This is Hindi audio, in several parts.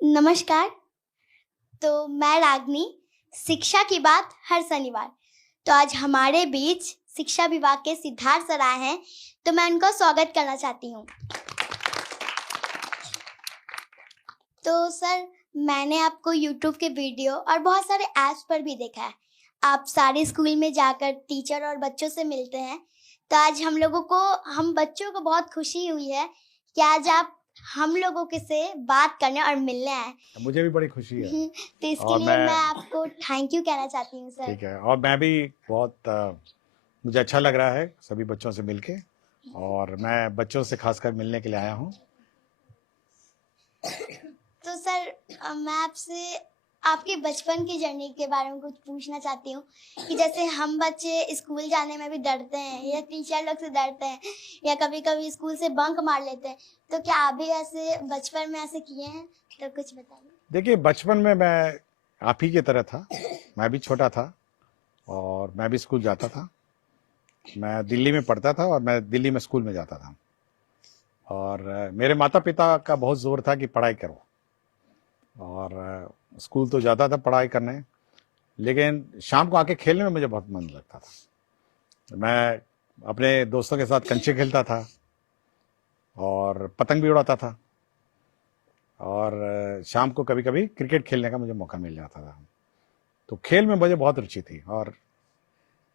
नमस्कार। तो मैं रागनी, शिक्षा की बात हर शनिवार। तो आज हमारे बीच शिक्षा विभाग के सिद्धार्थ सर आए हैं, तो मैं उनका स्वागत करना चाहती हूँ। तो सर, मैंने आपको यूट्यूब के वीडियो और बहुत सारे ऐप्स पर भी देखा है। आप सारे स्कूल में जाकर टीचर और बच्चों से मिलते हैं। तो आज हम बच्चों को बहुत खुशी हुई है कि आज आप हम लोगों के से बात करने और मिलने आए। मुझे भी बड़ी खुशी है। तो इसके और लिए मैं आपको थैंक यू कहना चाहती हूँ सर। ठीक है, और मैं भी बहुत मुझे अच्छा लग रहा है सभी बच्चों से मिलके, और मैं बच्चों से खासकर मिलने के लिए आया हूँ। तो सर, मैं आपसे आपके बचपन की जर्नी के बारे में कुछ पूछना चाहती हूँ कि जैसे हम बच्चे स्कूल जाने में भी डरते हैं या टीचर लोग से डरते हैं या कभी कभी स्कूल से बंक मार लेते हैं, तो क्या आप भी ऐसे बचपन में ऐसे किए हैं? तो कुछ बताइए। देखिए, बचपन में मैं आप ही की तरह था। मैं भी छोटा था और मैं भी स्कूल जाता था। मैं दिल्ली में पढ़ता था और मैं दिल्ली में स्कूल में जाता था। और मेरे माता पिता का बहुत जोर था कि पढ़ाई करो, और स्कूल तो जाता था पढ़ाई करने, लेकिन शाम को आके खेलने में मुझे बहुत मन लगता था। मैं अपने दोस्तों के साथ कंचे खेलता था और पतंग भी उड़ाता था, और शाम को कभी कभी क्रिकेट खेलने का मुझे मौका मिल जाता था। तो खेल में मुझे बहुत रुचि थी और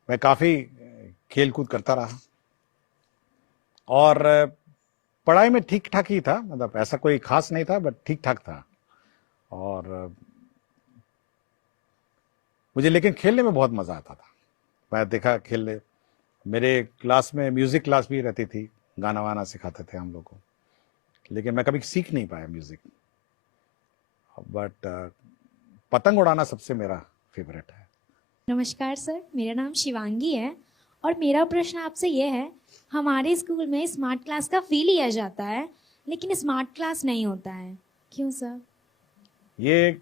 मैं काफ़ी खेल कूद करता रहा। और पढ़ाई में ठीक ठाक ही था, मतलब ऐसा कोई खास नहीं था, बट ठीक ठाक था। और मुझे लेकिन खेलने में बहुत मज़ा आता था। मैं देखा खेलने, मेरे क्लास में म्यूज़िक क्लास भी रहती थी, गाना वाना सिखाते थे हम लोग को, लेकिन मैं कभी सीख नहीं पाया म्यूज़िक। बट पतंग उड़ाना सबसे मेरा फेवरेट है। नमस्कार सर, मेरा नाम शिवांगी है और मेरा प्रश्न आपसे ये है, हमारे स्कूल में स्मार्ट क्लास का फी लिया जाता है लेकिन स्मार्ट क्लास नहीं होता है, क्यों सर? ये एक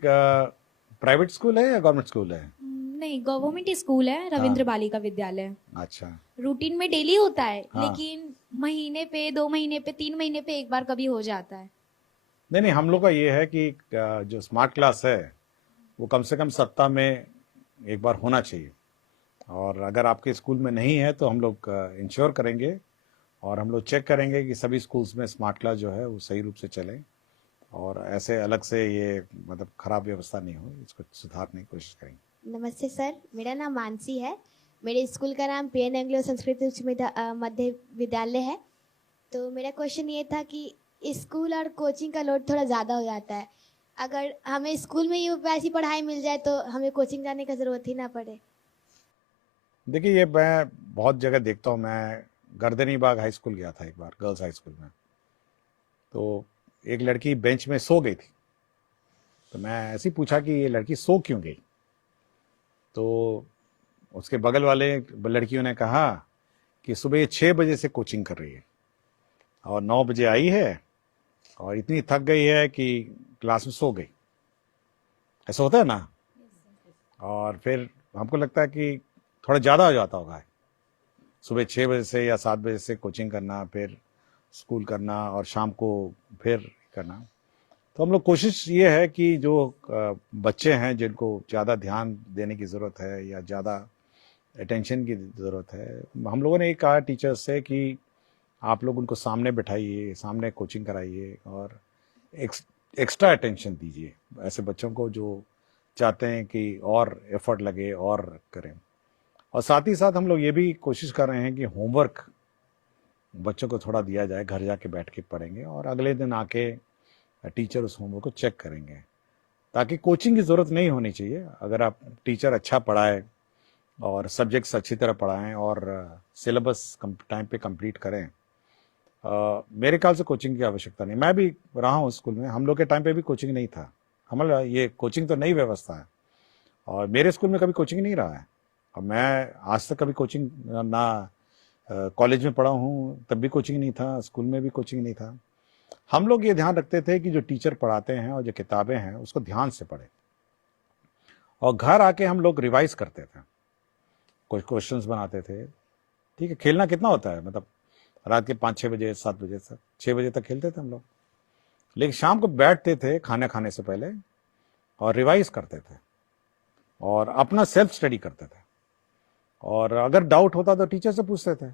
प्राइवेट स्कूल है या गवर्नमेंट स्कूल है? नहीं, गवर्नमेंट स्कूल है, रविंद्र बालिका विद्यालय। अच्छा। रूटीन में डेली होता है, हाँ। लेकिन महीने पे, 2 महीने पे, 3 महीने पे एक बार कभी हो जाता है। नहीं नहीं, हम लोग का ये है कि जो स्मार्ट क्लास है वो कम से कम सप्ताह में एक बार होना चाहिए। और अगर आपके स्कूल में नहीं है तो हम लोग इंश्योर करेंगे और हम लोग चेक करेंगे कि सभी स्कूल्स में स्मार्ट क्लास जो है वो सही रूप से चले, और ऐसे अलग से ये मतलब खराब व्यवस्था नहीं हो, इसको सुधारने की कोशिश करेंगे। नमस्ते सर, मेरा नाम मानसी है। मेरे स्कूल का नाम पी एन एंग्लो संस्कृत उच्च मध्य विद्यालय है। तो मेरा क्वेश्चन ये था कि स्कूल और कोचिंग का लोड थोड़ा ज़्यादा हो जाता है। अगर हमें स्कूल में ही वैसी पढ़ाई मिल जाए तो हमें कोचिंग जाने का ज़रूरत ही ना पड़े। देखिए, ये मैं बहुत जगह देखता हूँ। मैं गर्दनी बाग हाई स्कूल गया था एक बार, गर्ल्स हाई स्कूल में। तो एक लड़की बेंच में सो गई थी, तो मैं ऐसे ही पूछा कि ये लड़की सो क्यों गई। तो उसके बगल वाले लड़कियों ने कहा कि सुबह ये 6 बजे से कोचिंग कर रही है और 9 बजे आई है और इतनी थक गई है कि क्लास में सो गई। ऐसा होता है ना। और फिर हमको लगता है कि थोड़ा ज़्यादा हो जाता होगा, सुबह 6 बजे से या 7 बजे से कोचिंग करना, फिर स्कूल करना और शाम को फिर करना। तो हम लोग कोशिश ये है कि जो बच्चे हैं जिनको ज़्यादा ध्यान देने की ज़रूरत है या ज़्यादा अटेंशन की ज़रूरत है, हम लोगों ने ये कहा टीचर्स से कि आप लोग उनको सामने बैठाइए, सामने कोचिंग कराइए और एक्स्ट्रा अटेंशन दीजिए ऐसे बच्चों को जो चाहते हैं कि और एफर्ट लगे और करें। और साथ ही साथ हम लोग ये भी कोशिश कर रहे हैं कि होमवर्क बच्चों को थोड़ा दिया जाए, घर जाके बैठ के पढ़ेंगे और अगले दिन आके टीचर उस होमवर्क को चेक करेंगे, ताकि कोचिंग की ज़रूरत नहीं होनी चाहिए। अगर आप टीचर अच्छा पढ़ाए और सब्जेक्ट्स अच्छी तरह पढ़ाएं और सिलेबस टाइम पे कंप्लीट करें, मेरे ख्याल से कोचिंग की आवश्यकता नहीं। मैं भी रहा हूँ स्कूल में, हम लोग के टाइम पे भी कोचिंग नहीं था। हमारा ये कोचिंग तो नई व्यवस्था है और मेरे स्कूल में कभी कोचिंग नहीं रहा है। और मैं आज तक कभी कोचिंग ना कॉलेज में पढ़ा हूँ तब भी कोचिंग नहीं था, स्कूल में भी कोचिंग नहीं था। हम लोग ये ध्यान रखते थे कि जो टीचर पढ़ाते हैं और जो किताबें हैं उसको ध्यान से पढ़े, और घर आके हम लोग रिवाइज करते थे, कुछ क्वेश्चंस बनाते थे। ठीक है, खेलना कितना होता है, मतलब रात के 5-6 बजे 7 बजे तक, 6 बजे तक खेलते थे हम लोग। लेकिन शाम को बैठते थे खाना खाने से पहले और रिवाइज करते थे और अपना सेल्फ स्टडी करते थे, और अगर डाउट होता तो टीचर से पूछते थे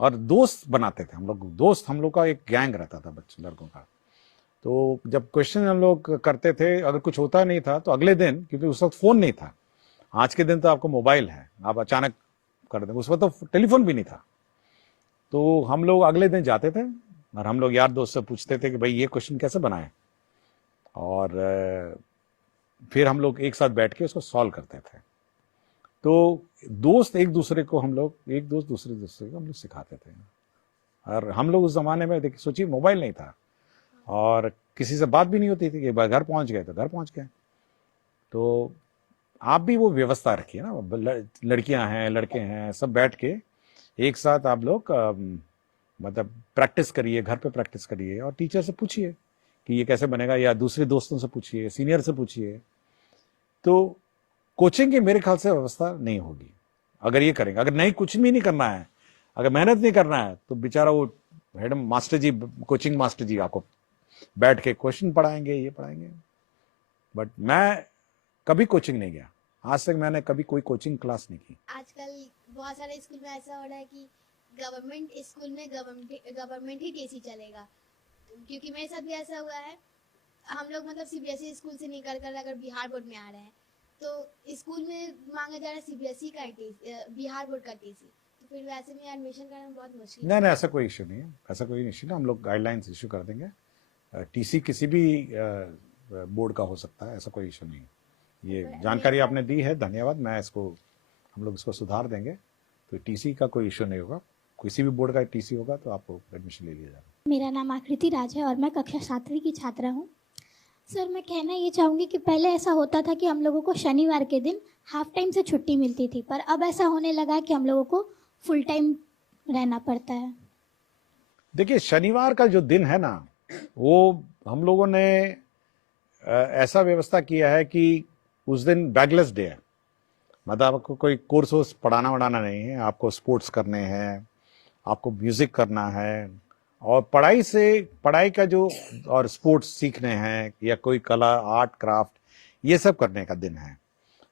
और दोस्त बनाते थे। हम लोग का एक गैंग रहता था बच्चे लड़कों का। तो जब क्वेश्चन हम लोग करते थे, अगर कुछ होता नहीं था तो अगले दिन, क्योंकि उस वक्त फोन नहीं था, आज के दिन तो आपको मोबाइल है, आप अचानक कर दें, उस वक्त तो टेलीफोन भी नहीं था, तो हम लोग अगले दिन जाते थे और हम लोग यार दोस्त से पूछते थे कि भाई ये क्वेश्चन कैसे बनाए, और फिर हम लोग एक साथ बैठ के उसको सॉल्व करते थे। तो दोस्त एक दूसरे को हम लोग दूसरे को हम लोग सिखाते थे। और हम लोग उस जमाने में देखिए, सोचिए मोबाइल नहीं था और किसी से बात भी नहीं होती थी कि घर पहुंच गए तो घर पहुंच गए। तो आप भी वो व्यवस्था रखिए ना, लड़कियां हैं लड़के हैं सब बैठ के एक साथ आप लोग मतलब प्रैक्टिस करिए, घर पे प्रैक्टिस करिए और टीचर से पूछिए कि ये कैसे बनेगा, या दूसरे दोस्तों से पूछिए, सीनियर से पूछिए। तो कोचिंग की मेरे ख्याल से व्यवस्था नहीं होगी अगर ये करेंगे। अगर नहीं, कुछ भी नहीं करना है, अगर मेहनत नहीं करना है, तो बेचारा वो हेड मास्टर जी, कोचिंग मास्टर जी आपको बैठ के क्वेश्चन पढ़ाएंगे, ये पढ़ाएंगे। बट मैं कभी कोचिंग नहीं गया, आज तक मैंने कभी कोई कोचिंग क्लास नहीं की। आजकल बहुत सारे स्कूल में ऐसा हो रहा है कि गवर्नमेंट स्कूल में गवर्नमेंट ही टीसी चलेगा, क्योंकि मेरे साथ भी ऐसा हुआ है। हम लोग मतलब सीबीएसई स्कूल से निकल कर अगर बिहार बोर्ड में आ रहे हैं तो स्कूल में मांगा जा रहा है सीबीएसई का बिहार बोर्ड का टीसी, तो फिर वैसे में एडमिशन करना बहुत मुश्किल है। नहीं, ऐसा कोई इश्यू नहीं है, ऐसा कोई इश्यू नहीं, हम लोग गाइडलाइंस इशू कर देंगे। टीसी किसी भी बोर्ड का हो सकता है, ऐसा कोई इशू नहीं। ये जानकारी आपने दी है, धन्यवाद। मैं इसको, हम लोग इसको सुधार देंगे, तो टीसी का कोई इशू नहीं होगा। किसी भी बोर्ड का टीसी होगा तो आपको एडमिशन ले लिया जाएगा। मेरा नाम आकृति राज है और मैं कक्षा 7वीं की छात्रा हूँ। सर, मैं कहना ये चाहूँगी कि पहले ऐसा होता था कि हम लोगों को शनिवार के दिन हाफ टाइम से छुट्टी मिलती थी, पर अब ऐसा होने लगा है कि हम लोगों को फुल टाइम रहना पड़ता है। देखिए, शनिवार का जो दिन है ना, वो हम लोगों ने ऐसा व्यवस्था किया है कि उस दिन बैगलेस डे है। मतलब आपको कोई कोर्स पढ़ाना वढ़ाना नहीं है, आपको स्पोर्ट्स करने हैं, आपको म्यूजिक करना है, और पढ़ाई का जो और स्पोर्ट्स सीखने हैं, या कोई कला, आर्ट, क्राफ्ट, ये सब करने का दिन है।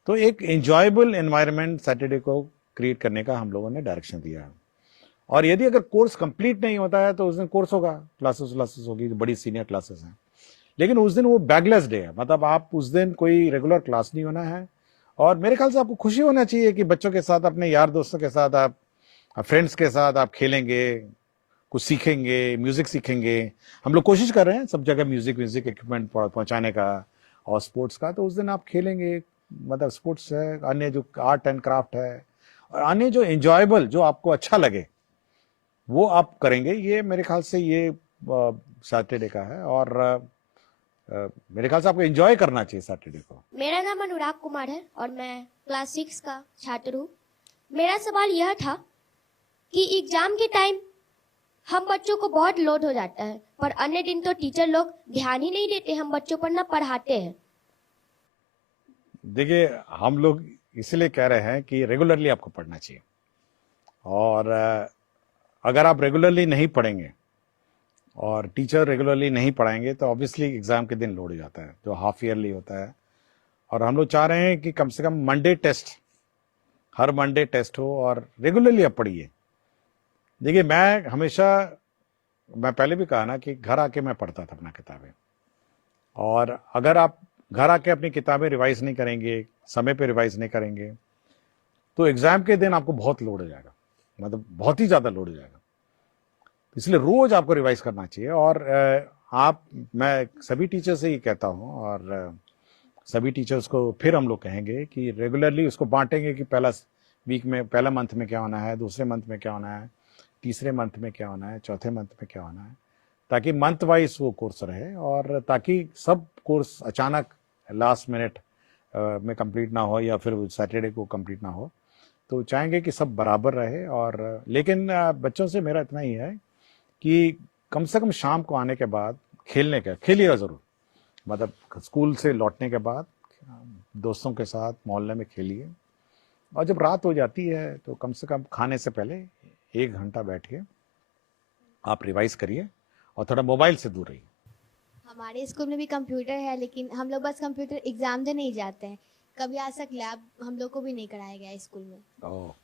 तो एक एंजॉयबल एनवायरनमेंट सैटरडे को क्रिएट करने का हम लोगों ने डायरेक्शन दिया है। और यदि अगर कोर्स कंप्लीट नहीं होता है तो उस दिन कोर्स होगा, क्लासेस होगी, बड़ी सीनियर क्लासेस हैं, लेकिन उस दिन वो बैगलेस डे है। मतलब आप उस दिन कोई रेगुलर क्लास नहीं होना है। और मेरे ख्याल से आपको खुशी होना चाहिए कि बच्चों के साथ, अपने यार दोस्तों के साथ, आप फ्रेंड्स के साथ आप खेलेंगे, कुछ सीखेंगे, म्यूजिक सीखेंगे। हम लोग कोशिश कर रहे हैं सब जगह म्यूजिक इक्विपमेंट पहुंचाने का और स्पोर्ट्स का। तो उस दिन आप खेलेंगे, मतलब स्पोर्ट्स है, अन्य जो आर्ट एंड क्राफ्ट है, और अन्य जो एंजॉयबल, जो आपको अच्छा लगे, वो आप करेंगे। ये मेरे ख्याल से ये सैटरडे का है, और मेरे ख्याल से आपको एंजॉय करना चाहिए सैटरडे को। मेरा नाम अनुराग कुमार है और मैं क्लास 6 का छात्र हूँ। मेरा सवाल यह था कि एग्जाम के टाइम हम बच्चों को बहुत लोड हो जाता है, पर अन्य दिन तो टीचर लोग ध्यान ही नहीं देते हम बच्चों पर, ना पढ़ाते हैं। देखिए, हम लोग इसलिए कह रहे हैं कि रेगुलरली आपको पढ़ना चाहिए, और अगर आप रेगुलरली नहीं पढ़ेंगे और टीचर रेगुलरली नहीं पढ़ाएंगे तो ऑब्वियसली एग्जाम के दिन लोड हो जाता है, जो हाफ ईयरली होता है। और हम लोग चाह रहे हैं कि कम से कम मंडे टेस्ट, हर मंडे टेस्ट हो, और रेगुलरली आप पढ़िए। देखिए, मैं पहले भी कहा ना कि घर आके मैं पढ़ता था अपना किताबें, और अगर आप घर आके अपनी किताबें रिवाइज नहीं करेंगे, समय पे रिवाइज नहीं करेंगे, तो एग्जाम के दिन आपको बहुत लोड हो जाएगा, मतलब बहुत ही ज्यादा लोड हो जाएगा। इसलिए रोज आपको रिवाइज करना चाहिए। और मैं सभी टीचर से ये कहता हूँ, और सभी टीचर्स को फिर हम लोग कहेंगे कि रेगुलरली उसको बांटेंगे कि पहला वीक में, पहला मंथ में क्या होना है, दूसरे मंथ में क्या होना है, तीसरे मंथ में क्या होना है, चौथे मंथ में क्या होना है, ताकि मंथ वाइज वो कोर्स रहे, और ताकि सब कोर्स अचानक लास्ट मिनट में कंप्लीट ना हो, या फिर सैटरडे को कंप्लीट ना हो। तो चाहेंगे कि सब बराबर रहे। और लेकिन बच्चों से मेरा इतना ही है कि कम से कम शाम को आने के बाद खेलिएगा जरूर। मतलब स्कूल से लौटने के बाद दोस्तों के साथ मोहल्ले में खेलिए, और जब रात हो जाती है तो कम से कम खाने से पहले 1 घंटा बैठ के आप रिवाइज करिए, और थोड़ा मोबाइल से दूर रहिए। हमारे स्कूल में भी कंप्यूटर है, लेकिन हम लोग बस कंप्यूटर एग्जाम देने नहीं जाते हैं। कभी आज तक लैब हम लोग को भी नहीं कराया गया है स्कूल में। ओह